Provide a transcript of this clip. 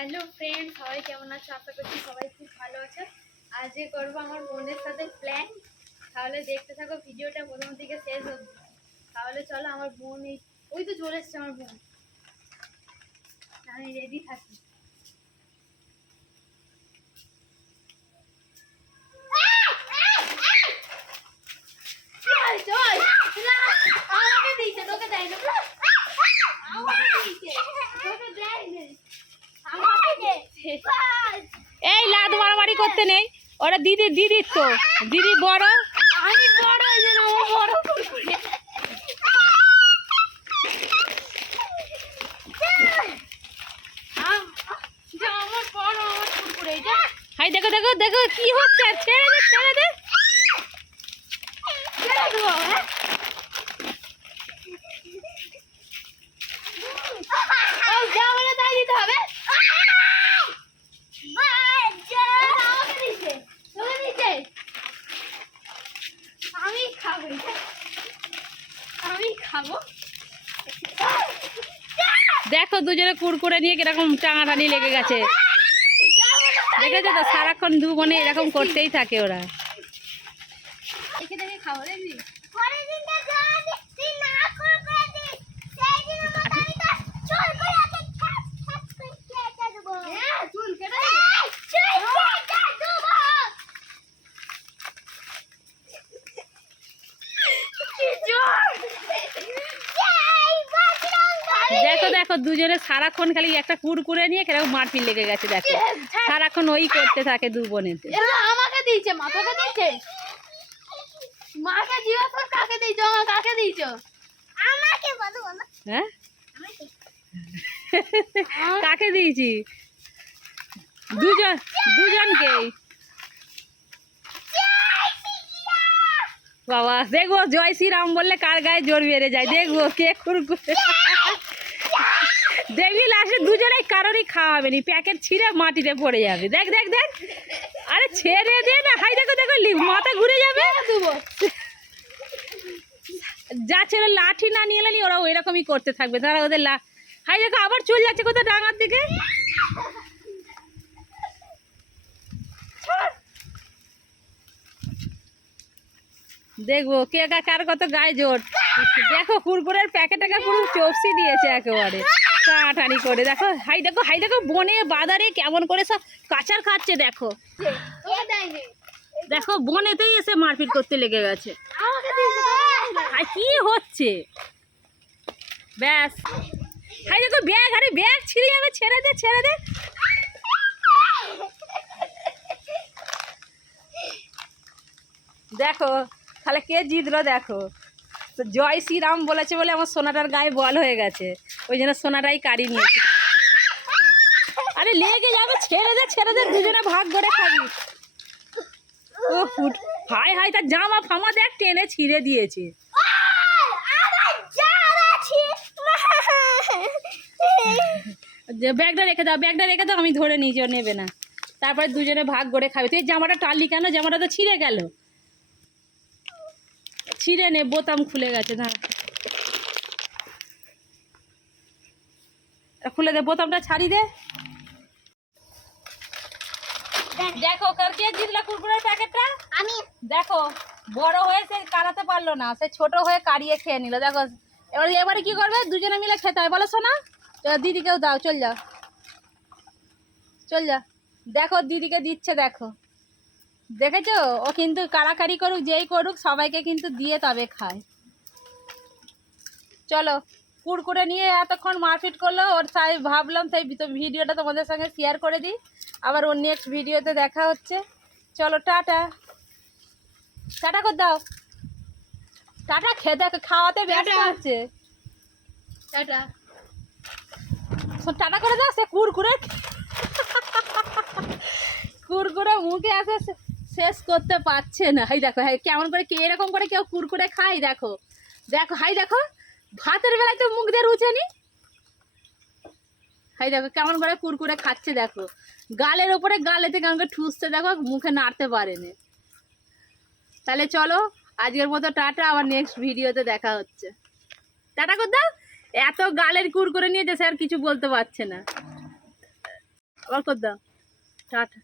Hello friend সবাই কেমন আছো? আশা করছি সবাই খুব ভালো আছে। আজকে করব আমার বোনের সাথে প্ল্যান তাহলে দেখতে থাকো, ভিডিওটা প্রথম থেকে শেষ অবধি। তাহলে চলো আমার বোন এই ওই তো চলে এসছে আমার বোন। আমি রেডি থাকি চল, চল। না, আমাকে দিয়েছে, তোকে দেয়নি। আমাকে দিয়েছে, তোকে দেয়নি। আমাকে দিয়েছে। এই লাদ মারামারি করতে নেই ওরা দিদি দিদির তো দিদি বড় আমি। হাই দেখো দেখো দেখো কি হচ্ছে ছেড়ে দে ছেড়ে দে ছেড়ে দেবো, হ্যাঁ? ও, যা বলে তাই দিতে হবে? আমাকে দিচ্ছে, তোকে দিচ্ছে। আমি খাব এটা। আমি খাব দেখো দুজনে কুরকুরে নিয়ে কীরকম টাঙাটানি লেগে গেছে। দেখেছ তো, সারাক্ষণ দু বোনে এরকম করতেই থাকে ওরা দেখে খাব দেখবি পরের দিনটা যদি তুই না করে করে দিস সেই দিন আমার আমি তো চুল করে আগে ঠাপ ঠাপ করে কেটে দেবো হ্যাঁ চুল কেটে এই, চুল কেটে দেবো কি জোর এই বাঁচলাম ভাই দেখো দুজনে সারাক্ষণ খালি একটা কুরকুরে নিয়ে কীরকম মারপিট লেগে গেছে দেখো। সারাক্ষণ ওই করতে থাকে দু বোনেতে। আমাকে দিয়েছে মা তোকে দিয়েছে? মাকে জিজ্ঞাসা কর কাকে দিয়েছ? আমার কাকে দিয়েছ? আমাকে বলো হ্যাঁ? আমাকে। কাকে দিয়েছি? দুজন দুজনকেই বাবা দেখব জয় শ্রীরাম বললে কার গায়ে জোর বেড়ে যায় দেখব কে কুরকুরে। কারোরই খাওয়া হবে নি। প্যাকেট ছিঁড়ে মাটিতে পড়ে যাবে। দেখ দেখ দেখ। আরে ছেড়ে দে না। হাই, দেখো দেখো মাথা ঘুরে যাবে। যা ছেলে লাঠি না নিয়ে এলেনি ওরা ওইরকমই করতে থাকবে। তারা ওদের লা হাই, দেখো, আবার চলে যাচ্ছে কোথাও ডাঙার দিকে? দেখব কে কার কত গায়ে জোর। দেখো, কুরকুরের প্যাকেটটাকে পুরো চপসি দিয়েছে একেবারে। টানাটানি করে। দেখো, হাই দেখো হাই, দেখো, বনে বাজারে কেমন করে সব কাঁচার খাচ্ছে, দেখো। দেখো, বনেতেই এসে মারপিট করতে লেগে গেছে। আর কি হচ্ছে? ব্যাস। হাই, দেখো, ব্যাগ, আরে ব্যাগ ছিঁড়ে যাবে, ছেড়ে দে ছেড়ে দে। দেখো, তাহলে কে জিতলো, দেখো। তো জয় শ্রীরাম বলেছে বলে আমার সোনাটার গায়ে বল হয়ে গেছে। ওই জন্য সোনাটাই কাড়ি নিয়েছে। আরে লেগে যাবে, ছেড়ে দে ছেড়ে দে, দুজনে ভাগ করে খাবি। ও ফুট হাই হাই তার জামা ফামা দেখ, টেনে ছিঁড়ে দিয়েছে। ব্যাগটা রেখে দাও, ব্যাগটা রেখে দাও, আমি ধরে নিয়েছি ও নেবে না। তারপরে দুজনে ভাগ করে খাবে। তুই জামাটা টানলি কেন? জামাটা তো ছিঁড়ে গেল। ছিঁড়ে নে বোতাম খুলে গেছে না খুলে দে বোতামটা ছাড়ি দে। দেখো কার কে জিতলা কুরকুরের প্যাকেটটা? আমি। দেখো বড় হয়ে সে কাড়াতে পারল না সে ছোট হয়ে কাড়িয়ে খেয়ে নিল। দেখো এবার এবারে কি করবে? দুজনে মিলে খেতে হয় বলো শোনা দিদিকেও দাও চল যাও চল যা। দেখো দিদিকে দিচ্ছে দেখো। দেখেছ? ও কিন্তু কাড়াকাড়ি করুক যেই করুক সবাইকে কিন্তু দিয়ে তবে খায়। চলো কুড়কুড়ে নিয়ে এতক্ষণ মারপিট করল ওর তাই ভাবলাম ভিতর ভিডিওটা তোমাদের সঙ্গে শেয়ার করে দিই। আবার ওর নেক্সট ভিডিওতে দেখা হচ্ছে। চলো টাটা। টাটা করে দাও। টাটা খেতে খাওয়াতে ব্যস্ত আছে। টাটা। টাটা করে দাও সে কুরকুরে কুড়কুড়ে মুখে আসে শেষ করতে পারছে না। হাই দেখো, হাই, কেমন করে কে এরকম করে কেউ কুরকুরে খাই দেখো। দেখো, হাই দেখো, ভাতের বেলায় তো মুখ দিয়ে রুচেনি হাই দেখো, কেমন করে কুরকুরে খাচ্ছে দেখো। গালের ওপরে গালেতে কেমন করে ঠুসছে দেখো, মুখে নাড়তে পারেনি। তাহলে চলো, আজকের মতো টাটা, আবার নেক্সট ভিডিওতে দেখা হচ্ছে। টাটা কর দাও এত গালের কুরকুরে নিয়েছে স্যার কিছু বলতে পারছে না। আবার কর দাও টাটা।